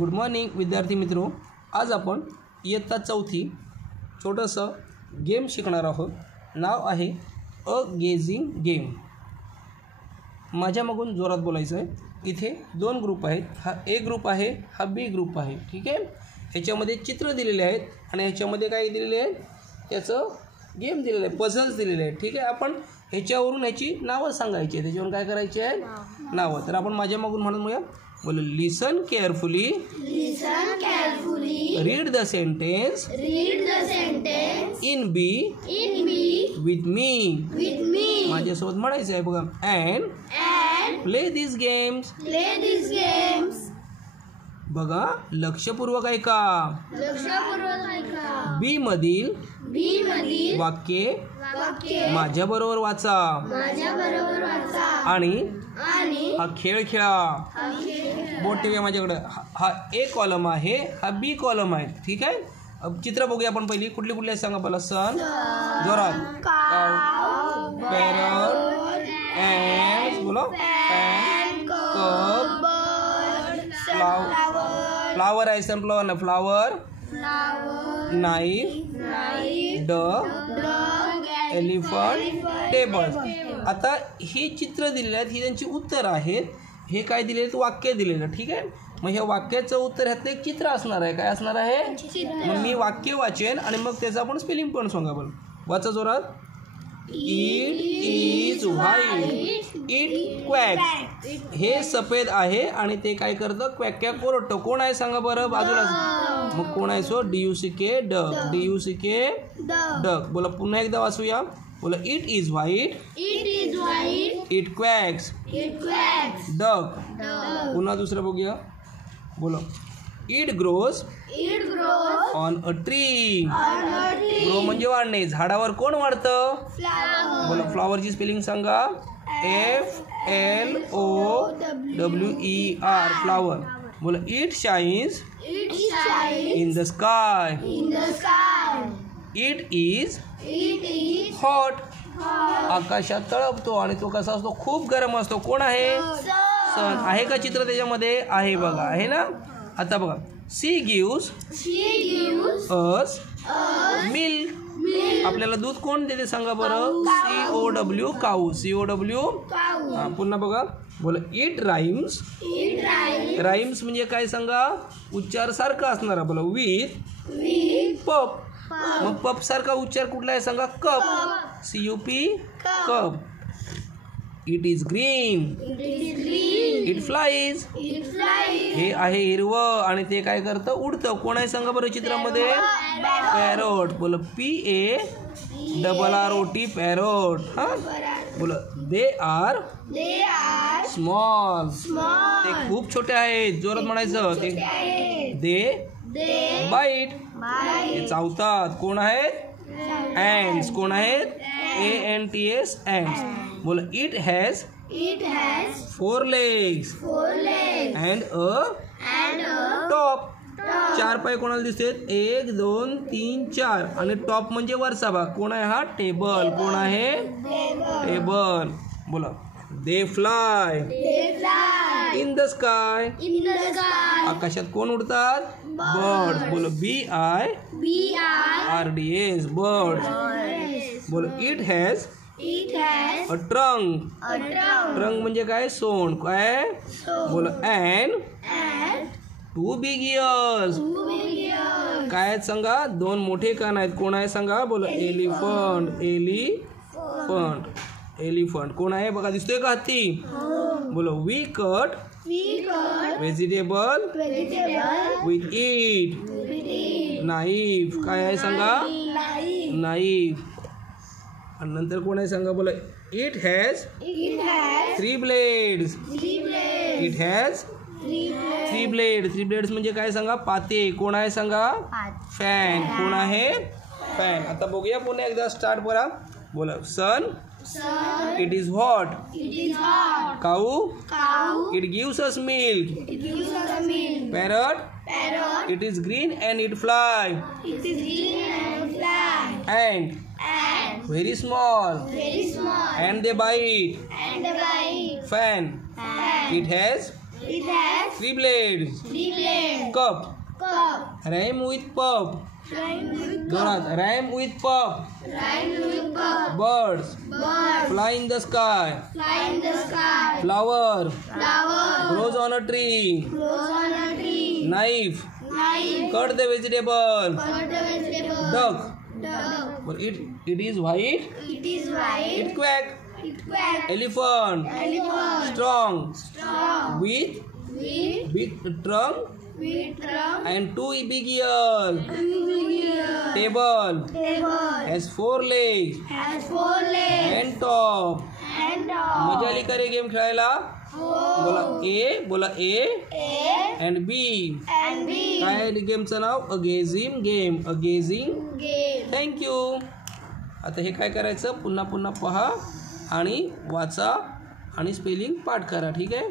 Good morning विद्यार्थी मित्रो. आज आपण इयत्ता चौथी छोटंसं गेम शिकणार आहोत. नाव आहे अ गेजिंग गेम. माझ्या मागून जोरात बोलायचं आहे. इथे दोन ग्रुप आहेत. हा ए ग्रुप आहे, हा बी ग्रुप आहे. ठीक आहे. ह्याच्यामध्ये चित्र दिलेले आहेत आणि ह्याच्यामध्ये काय दिलेले आहे, त्याचं गेम दिलेलं आहे, पझल्स दिलेले आहेत. ठीक आहे. आपण ह्याच्यावरून ह्याची नावं सांगायची आहे, त्याच्यावरून काय करायची आहे, नावं. तर आपण माझ्या मागून म्हणून म्हणूया. बोलो listen carefully, read the sentence in B with me. माझ्यासोबत म्हणायचं आहे बघा. And play this games. बघा लक्षपूर्वक ऐका. बी मधील वाक्ये माझ्याबरोबर वाचा आणि हा खेळ खेळा. बोट ठेवूया माझ्याकडे. हा ए कॉलम आहे, हा बी कॉलम आहे. ठीक आहे. चित्र बघूया आपण. पहिली कुठली कुठली सांगा मला. सन, जोरात. पॅरट, ॲन्ट्स, बोलो. पॅन, कप, फ्लावर आहे. सनफ्लावर ना, फ्लावर. नाईफ, डग, एलिफंट, टेबल. आता ही चित्र दिलेली आहेत, ही त्यांची उत्तर आहेत. हे काय दिलेले आहेत, वाक्य दिलेलं. ठीक आहे. मग ह्या वाक्याचं उत्तर ह्यातलं एक चित्र असणार आहे. काय असणार आहे, मग मी वाक्य वाचेन आणि मग त्याचं आपण स्पेलिंग पण सांगा. बरं वाचा जोरात. It is white, it quacks. हे सफेद आहे आणि ते काय करतं, क्वॅक क्वॅक ओरडतं. कोण आहे सांगा बरं बाजूला. मग कोण आहे, so DUCK duck, DUCK duck. बोला पुन्हा एकदा वाचूया. बोला it is white, it quacks, duck. पुन्हा दुसरं बघूया. बोला it grows on a tree. Grow म्हणजे वाढणे. झाडावर कोण वाढतं, बोला फ्लॉवरची स्पेलिंग सांगा. FLOWER, flower. बोला it shines in the sky. It is hot, आकाशात तळपतो आणि तो कसा असतो, खूप गरम असतो. कोण आहे, सन. आहे का चित्र त्याच्यामध्ये, आहे बघा, आहे ना. आता बघा. She gives us milk. आपल्याला दूध कोण देते सांगा बरं. COW, काऊ. COW. पुन्हा बघा. बोला इट राईम्स. राईम्स म्हणजे काय सांगा, उच्चार सारखा असणारा. बोला विथ पप. मग पप सारखा उच्चार कुठला आहे सांगा, cup. CUP, cup. It is green, it flies. हे आहे हिरवं आणि ते काय करतं, उडतं. कोण आहे सांगा बरं चित्रामध्ये, पॅरोट. बोला PARROT, पॅरोट. हा बोला दे आर स्मॉल. ते खूप छोटे आहेत. जोरात म्हणायचं. दे बाईट. हे चावतात. कोण आहेत, ॲन्ट्स. कोण आहेत, ANTS, ॲन्ट्स. बोला it has 4 legs and a top. 4 पाय कोणाला दिसतात, 1 2 3 4. आणि टॉप म्हणजे वरचा भाग. कोण आहे, हा टेबल. कोण आहे, टेबल. बोला दे फ्लाय इन द स्काय. आकाशात कोण उडतात, बर्ड्स. बोलो BIRDS, बर्ड्स. बोलो it has a trunk. Trunk म्हणजे काय, सोंड. काय, बोलो अँड 2 big ears. काय सांगा, 2 मोठे कान आहेत. कोण आहे सांगा, बोलो एलिफंट. कोण आहे बघा, दिसतोय का हत्ती. बोलो we cut vegetable with it. Knife. काय आहे सांगा, नाईफ. आणि नंतर कोण आहे सांगा, बोला it has 3 blades. It has 3 blades. 3 blades म्हणजे काय सांगा, पाते. कोण आहे सांगा, फॅन. कोण आहे, फॅन. आता बघूया पुन्हा एकदा. स्टार्ट करा. बोला sun, it is hot. Cow, it gives us milk. Parrot, it is green and it fly. ant, very small, and they bite. Fan, it has 3 blades. Cup. Rhyme with pub. जोरात. Rhyme with pub. Birds. Fly in the sky. Flower. Grows on a tree. Knife. Cut the vegetable. Duck. It is white. It quack. Elephant. Strong. With big trunk and 2 big ears. Table. Has 4 legs. And top. मजा आली का रे game खेळायला? बोला A and बी. काय गेमचं नाव? अगेजिंग game. Thank you. आता हे काय करायचं? पुन्हा पहा आणि वाचा आणि स्पेलिंग पाठ करा. ठीक आहे.